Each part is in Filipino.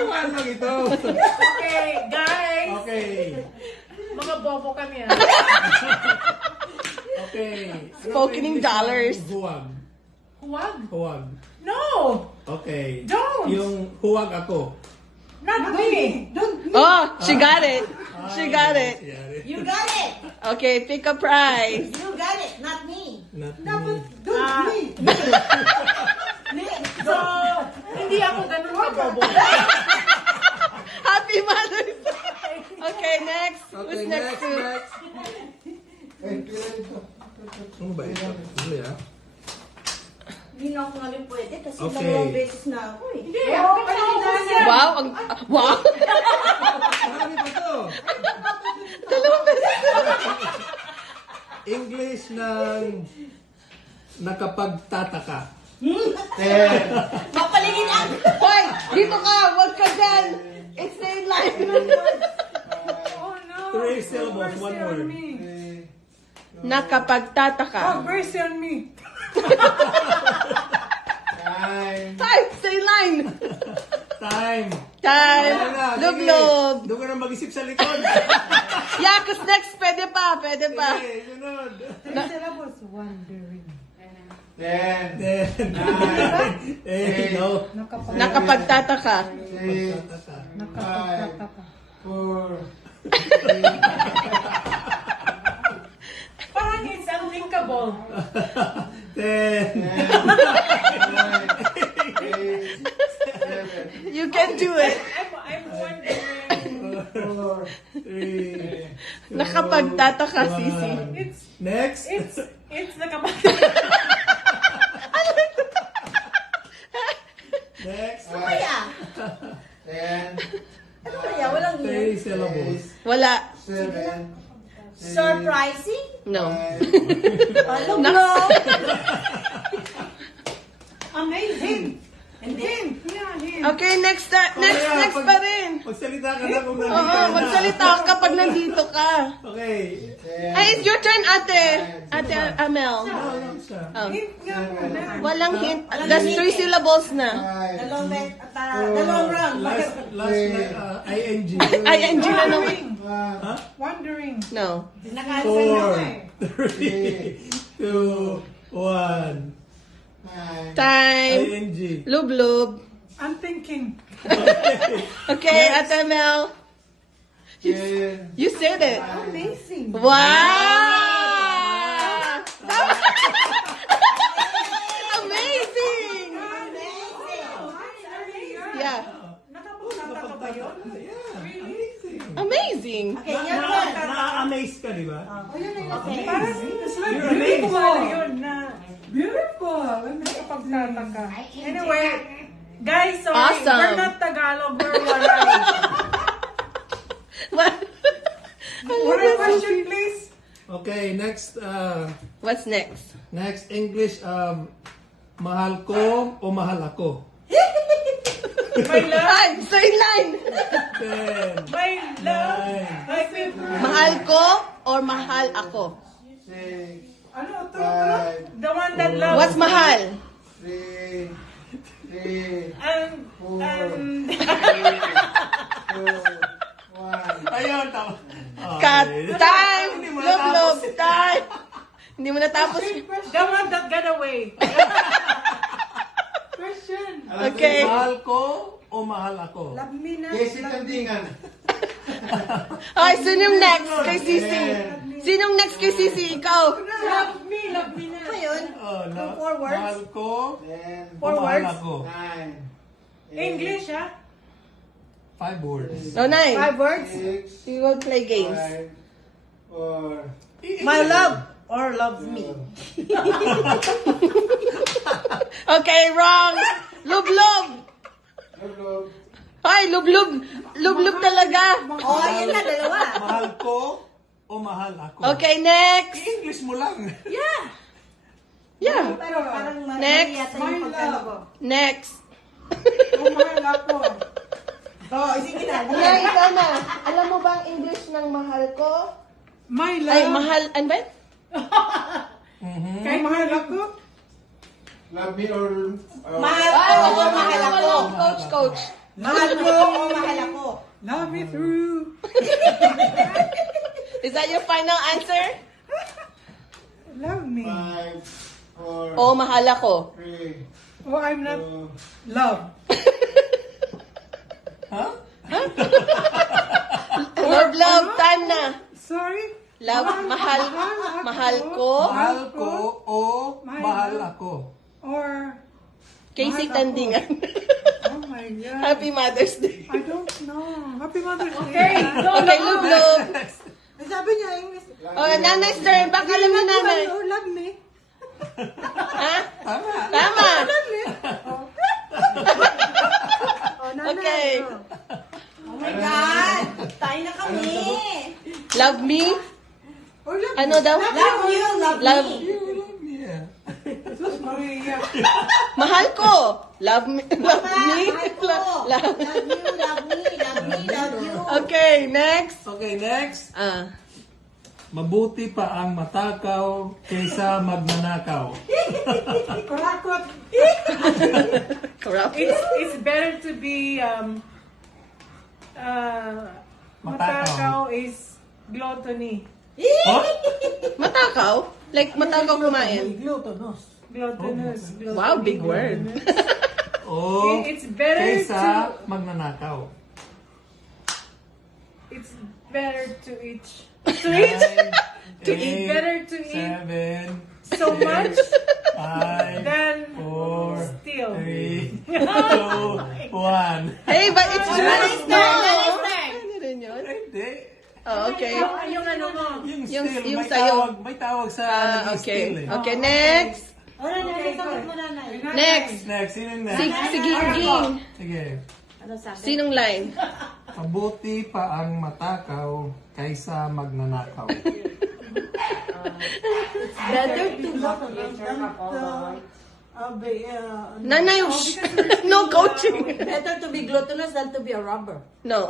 Ano ito? Okay, guys. Okay. Mga bobo kami. Okay. Spoken in dollars. Huwag. Huwag? Huwag. No! Okay. Don't. Yung huwag ako. Not me. Oh, she got it. She got it. You got it. Okay, pick a prize. You got it. Not me. Not No, me. but don't me. So, hindi ako ganun ka-bobo. Happy Mother's Day. Okay, next. Okay, Who's next to? next. Ano ba ito? Ano yan? Hindi na ako ngayon pwede kasi Okay. dalawang beses na ako eh. Hindi, ako ka Wow, wow. Marami pa to. Dalawang beses. English ng nakapagtataka. Mapalingin ang... Hoy, dito ka. Wag ka dyan. It's the line. Oh no. 3 syllables, one word. Nakapagtataka. Mercy on me. Hi, say line. Time. Time. Lub-lub. Doon ka na mag-isip sa likod. Yeah, cause next, pwede pa. Pwede pa. Okay, sunod. Syllables, wondering. 10, 8, no. Nakapagtataka. Nakapagtataka. Parang it's unthinkable. 10, You can do it. I'm wondering. 3, Nakapagtataka, Sisi. Next. It's nakapagtataka. Next. Ano kaya? Ano kaya? Walang 3 syllables. Wala. surprising? No. Alam No. mo? Amazing. Hindi. Yeah, him. Okay, next pa rin. Pagsalita ka na kung nandito Oo, na. magsalita ka pag nandito ka. Okay. Ay, it's your turn, ate. Ate Amel. Ano siya? Oh. Hint nga muna. Walang hint. That's 3 syllables na. Dalawang round. Last na ing. ING na naman. Wondering. No. 4, 3, 2, 1. Time. ing. Lub-lub. I'm thinking. Okay, Ate Amel. You said it. Amazing. Wow! Amazing! Yeah. Nakapagtataka ba yun? Amazing. Okay, your turn. Na-amaze ka, di ba? Okay. Parang it's like You're beautiful yun na. Beautiful. Nakapagtataka. Anyway, guys, sorry. Awesome. We're not Tagalog. We're Waray. What? Waray question, please. Okay, next What's next? next English mahal ko o mahal ako. My love. Ay, say line! 10, My love. 9, My favorite. Mahal ko or mahal ako? Ano? True. The one that loves. What's mahal? And Ayun, tama. Cut. Time. Hindi mo Lub-lub. natapos. Time. Hindi mo natapos. the one that got away. Question. Okay. Mahal ko o mahal ako? Love me na. Okay, sinong next kay Sisi? Sinong next kay Sisi? Ikaw. Love me na. Ano yun? Oh, no. Four words? Mahal ko o Four mahal words? ako? English, ha? 5 words. No, 9. 5 words? We will play games. My love or love me? Okay, wrong. Lub-lub. Ay, lub-lub. Lub-lub talaga. Oh, yun na, dalawa. Mahal ko o mahal ako? Okay, next. English mo lang. Yeah. Yeah. Pero parang mali Next. yata yung pagkano ko. Next. Mahal ako. Oh, sige na. Nay, ikaw na. Alam mo ba ang English ng mahal ko? My love. Ay, mahal. Ano ba? Kay mahal ako. Mahal ko o mahal ako? Coach. Mahal mo o mahal ako? Love me through. Is that your final answer? Love me. 5, 4, O mahal ako? 3, Oh, I'm not 2, love. Huh? Love, time na. Sorry? Love, mahal ko. Mahal ko o mahal ako? Or, Casey Mahal ako. Tandingan. oh my God. Happy Mother's Day. I don't know. Happy Mother's Day. Okay, love. Ay, sabi niya, English. Oh, nanay's turn. Baka alam ni nanay. Oh, love me. Ha? Tama. Tama. Oh, nanay. Okay. Oh my God. Tayo na kami. Love me? Oh, love Ano daw? Love you, love Love. me. Yeah. Sus Maria. Mahal ko. Love me. Love me. Mahal ko. Love. Love you, love me, love me, love you. Okay, next. Okay, next. Mabuti pa ang matakaw kaysa magnanakaw. Kurakot. Corrupt. It's better to be matakaw is gluttony. Oh? Matakaw? Like matakaw kumain? Glutinous. Wow, big word. O It's better kaysa magnanakaw. It's better to eat. To It's better to eat 7, so much 5, than 4, steal. 3, 2, 1. Hey, but it's true. Nanay's turn, nanay's turn. Ano rin yun? Hindi. Oh, okay. Yung ano mo. Yung Yung still, yung may sayo. tawag sa naging Okay. still eh. Okay, next. Oh, nanay, sagot mo, nanay. Next. Next, sino yung Si, next? si Ging. Sige. Ano sabi? Sinong line? Mabuti pa ang matakaw kaysa magnanakaw. Better to love Nanay, no coaching. Better to be gluttonous than to be a robber. No.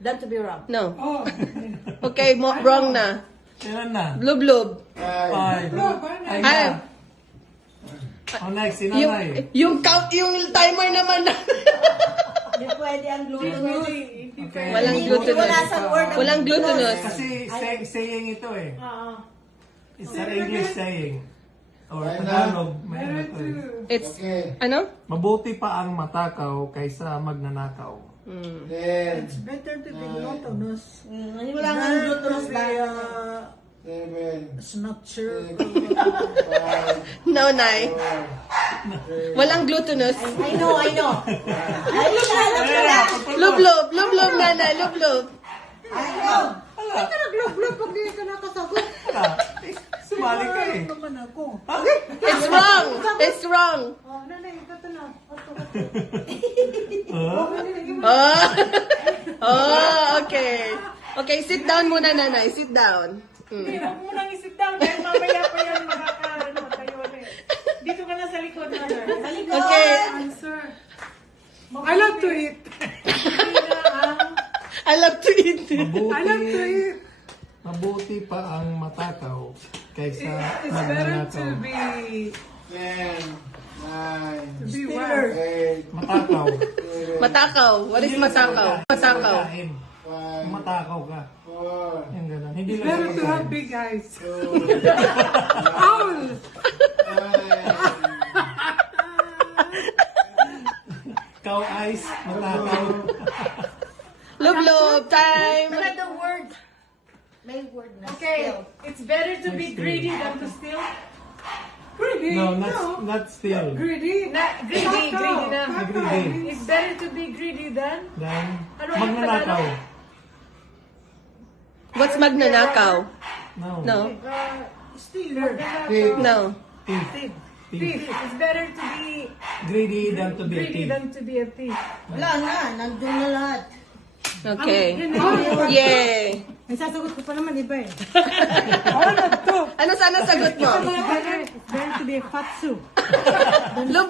Than to be a robber. No. Oh. Okay, wrong na. Kailan na? Blub. 5. Ay Ay. na. Oh, next, sino Yung, na eh? yung count, yung timer naman na. Hindi pwede ang gluttonous. Okay. Walang glutinous. Wala sa word ang Walang glutinous. Kasi saying ito eh. Oo. It's an English saying. Or Tagalog. May ano to eh. It's, Okay. ano? Mabuti pa ang matakaw kaysa magnanakaw. 10, Better to be gluttonous. Wala nga ang gluttonous ba? 7, Snatcher. 5, No, Nay. Walang glutinous. I know. Ay, alam ko na. Lub, nanay, lub. I know. Ba't ka nag-log-log pag di ka nakasagot? Sumali ka eh. Naman ako. It's wrong. It's wrong. Oh, nanay, ito na. Oh, okay. Okay, sit down muna, nanay. Sit down. Hindi, huwag mo nang isip down dahil mamaya pa yan tayo ulit. Dito ka na sa likod, nanay. Okay. Answer. I love to eat. I love to eat. I love to eat. Mabuti pa ang matakaw kaysa It's better to magnanakaw. be 10, 9, be what? 8, Matakaw. 7, Matakaw. What is matakaw? Matakaw. Kain. 5, Matakaw ka. 4, Yung ganun. Hindi lang Better to have pagkain. big eyes. 2, Owl! 5, Cow eyes, matakaw. Lub, time. Ano the word? May word na Okay, still. it's better to be greedy than to steal. Greedy? No, not still. Greedy? Greedy na. Greedy. It's better to be greedy than? Then, Ano yung magnanakaw. What's magnanakaw? No. No. Stealer. No. Thief. Thief. It's better to be Greedy than to be a greedy thief. than to be a thief. Wala na, nandun na lahat. Okay. Yay. Ang sasagot ko pa naman iba eh. Ano sana sagot mo? It's better to be a fatsu. Lub.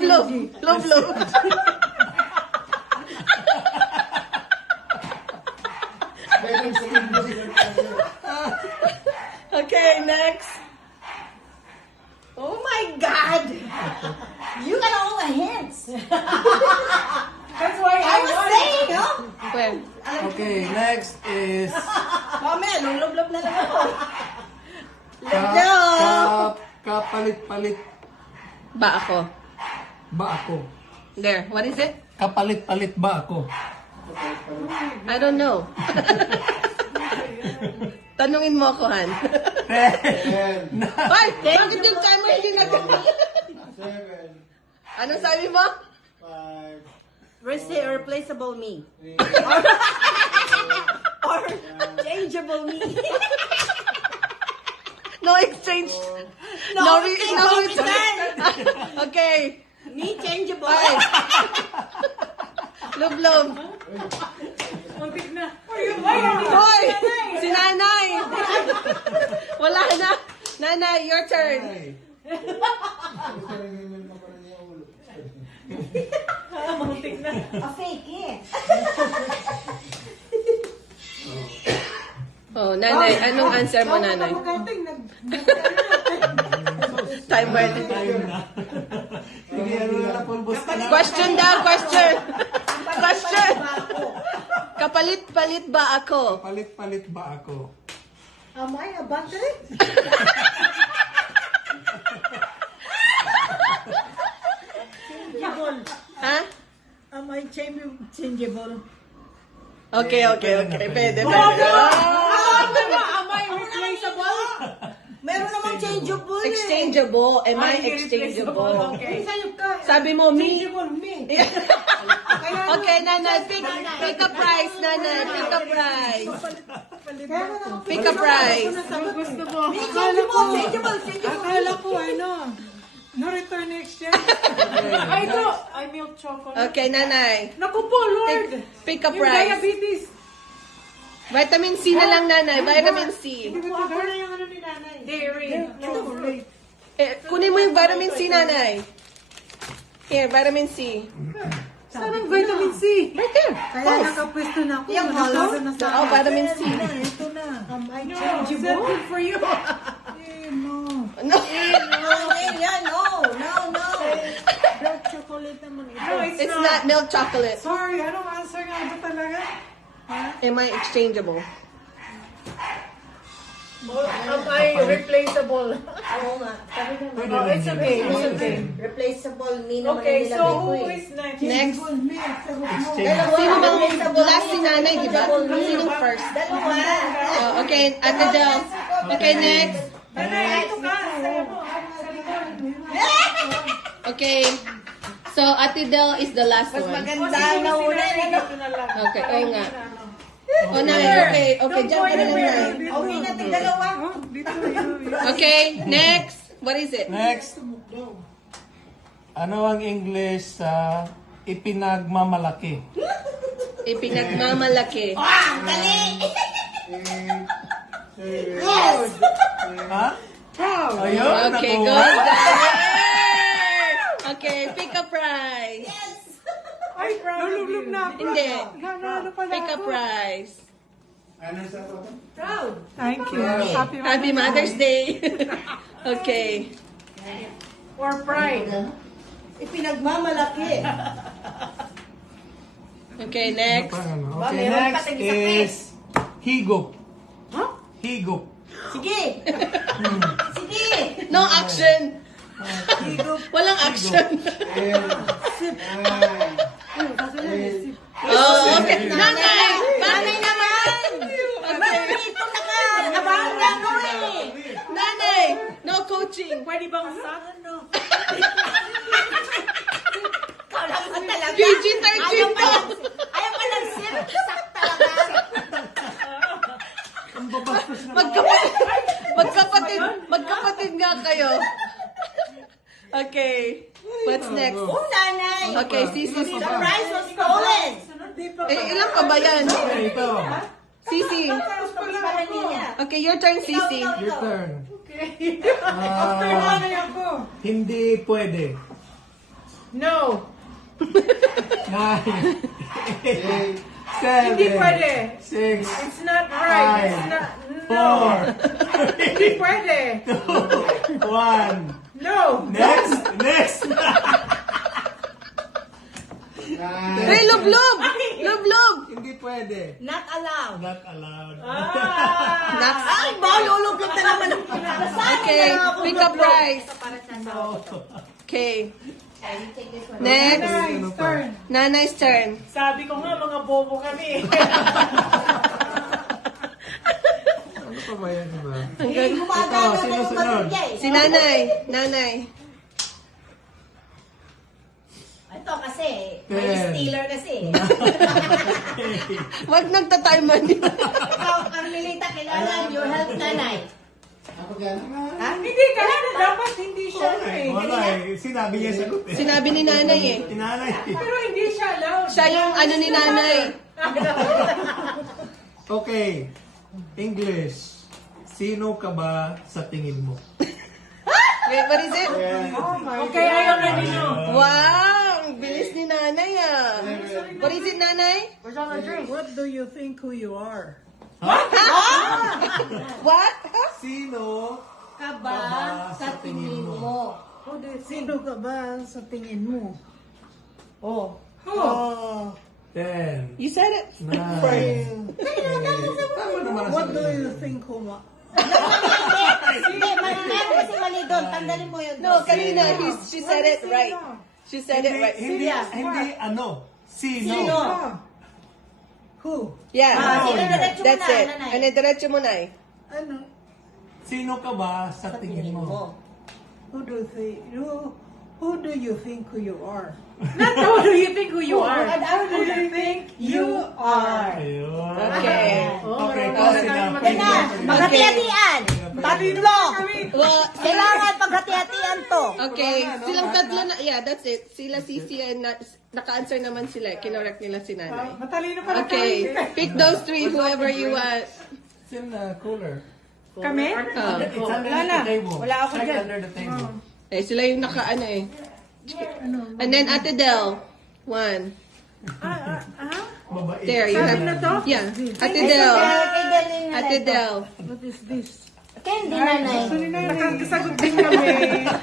Okay, next. Oh my God! You got all the hints. That's why I Okay, next is Mamaya, lulublob na lang ako. kapalit-palit Ba ako? ba ako? There. What is it? Kapalit-palit ba ako? I don't know. Tanungin mo ako, Han. 10, Ay, bakit yung timer hindi nag- 7, Anong sabi mo? 5, Replaceable me. 3, Or changeable me. No exchange. No re- exchange, no no return. Okay. Me changeable. Ay. Love. Muntik na. Ay, Hoy! Si nanay! Wala na. Nanay, your turn. muntik na. Fake eh. Oh, nanay, anong answer mo, nanay? Timer. Sige, ano na pulbos ka na? Question daw, question. Question. Kapalit-palit ba ako? Palit-palit ba ako? Am I a battery? Changeable. Ha? Am I changeable? Okay. Pwede. Am I replaceable? Meron namang changeable eh. Exchangeable. Am I Ay, exchangeable? Okay. Sabi mo, me. Changeable me. Okay, nanay, pick a price, nanay. Pick a price. Pick a price. Gusto mo. Changeable. Akala ko no return exchange. Ay, ito. Ay, milk chocolate. Okay, nanay. Naku po, Lord. Pick a Yung price. diabetes. Vitamin C na lang, nanay. Vitamin C. Ako na yung ano ni nanay. Dairy. Chocolate. Kunin mo yung vitamin C, nanay. Here, vitamin C. Saan ang vitamin C? Right there. Kaya nakapwesto na ako. Yung Nakapwesto na sa Oh, vitamin C. Ito na. Am I No, is changeable? that good for you? No. No. No. Dark chocolate naman ito. No, it's It's not. not milk chocolate. Sorry, anong answer nga ito talaga? Am I exchangeable? Am I replaceable? Oo nga. Oh, it's okay. It's okay. Replaceable me naman Okay, ang so nilagay ko who eh. is next? Next. Me, sagot mo. Exchange. Sino bang last si nanay, di ba? Sinong first? Dalawa. Oh, okay, Ate Del. Okay, next. Nanay, ito ka. Sayo mo. Sa likod. Okay. So, Ate Del is the last Mas one. maganda Siguro na si una. nanay dito na lang. Okay, oo nga. Ano? Oh, nay, okay. Okay, dyan ka na lang, nay. Okay na, tig-dalawa. Okay, next. What is it? Next. Ano ang English sa ipinagmamalaki? Ipinagmamalaki. Ah, dali! 8, 7, Yes! Ha? Ayun, Okay, nakuha. good. Yay! Okay, pick a prize. Yes! Ay, proud of Lulublob you. na ako. Hindi. Ano pala Pick a ako? prize. ano sa ito? Proud! Thank you. Happy Happy Mother's Day. Okay. Or pride. Ipinagmamalaki. Okay, next. Ano? Ba, Okay, meron pa next tayong isa is higop. Higop. Sige! Sige! No action. Walang action. 10, 9, Oh, okay. Nanay! Nanay naman! Okay. Dito na ka! Abang gagawin eh! Nanay! No coaching. Pwede bang sa? Ikaw lang ba talaga? PG-13 to. Ayaw pa ng sip. Sak talaga. Magkapatid nga kayo. Okay. What's next? Oh, nanay! Okay, Sisi. The prize was stolen! Ilan pa ba yan? Okay, ito. Sisi. Gusto pala niya. Okay, your turn, Sisi. Your turn. After nanay ako. Hindi pwede. No. 9, 8, 7, Hindi pwede. 6, It's not right. It's not. No. 4, Hindi pwede. 1. No. Next. Hey, lublob! Lublob! Hindi pwede. Not allowed. Not allowed. Next. Ay, maululog na naman. Okay, pick a prize. No. Okay. Next. Ano pa? Nanay's turn. Sabi ko nga, mga bobo kami. Ano pa ba yan, diba? Gumagana na Sino yung sunod? matigay. Si Nanay. Nanay. Ito kasi, may Ten. stealer kasi. Wag nagtatimer dito. Ikaw, Carmelita, kailangan your help nanay. Ako gano'n. Ha? Hindi ka na, dapat hindi siya eh. Wala eh. Sinabi niya sagot eh. Sinabi ni Nanay eh. Tinanay eh. Pero hindi siya allowed. Siya yung ano ni Nanay. Okay. English. Sino ka ba sa tingin mo? Wait, what is it? Okay, ayaw na ninyo. Wow! Ang bilis ni Nanay ah. What is it, Nanay? What do you think who you are? What? Sino Kaba sa tingin mo. Sino ka ba sa tingin mo? Oh. Oh, 10, You said it. 9, 8. Tama naman ang what do sagot. you think who Hindi, meron kasi mali doon. Tanggalin mo yun. No, kanina, she said it right. She said it right. Hindi, ano. Sino? Sino? Who? Yeah. Sino diretso mo That's na, it. Nanay? Ano, diretso mo na eh. Ano? Sino ka ba sa tingin mo? Who do you think who you are? Not how do you think who you are? How do you think you are? Ayun. Okay. Okay, kasi na. Yan na, maghati-hatian. Tatlo. Well, Kailangan paghati-hatian to. okay. Silang tatlo na, yeah, that's it. Sila Sisi and naka-answer naman sila. Kinorek nila si Nanay. Matalino pala Okay. Pick those three, whoever you want. It's in the cooler. Kami? Oh. It's under the table. Wala ako Check dyan. under the table. Eh, sila yung naka-ano eh. And then Ate Del. 1. Mabait. There, you have. Yeah. Ate Kay Del. Galing na Ate lang. Del. What is this? Candy nanay. Nakakasagot din kami.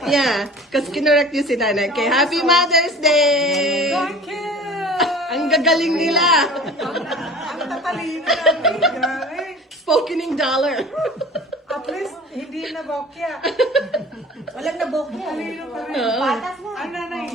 Yeah. Kasi kinorek niyo si Nanay. Okay, Happy Mother's Day! Thank you! Ang gagaling nila. Ang tatalino namin. Grabe. Spokening dollar. At least, hindi na bokya. Walang nabok yan. Talino pa rin. Oo. Patas na. Ang nanay,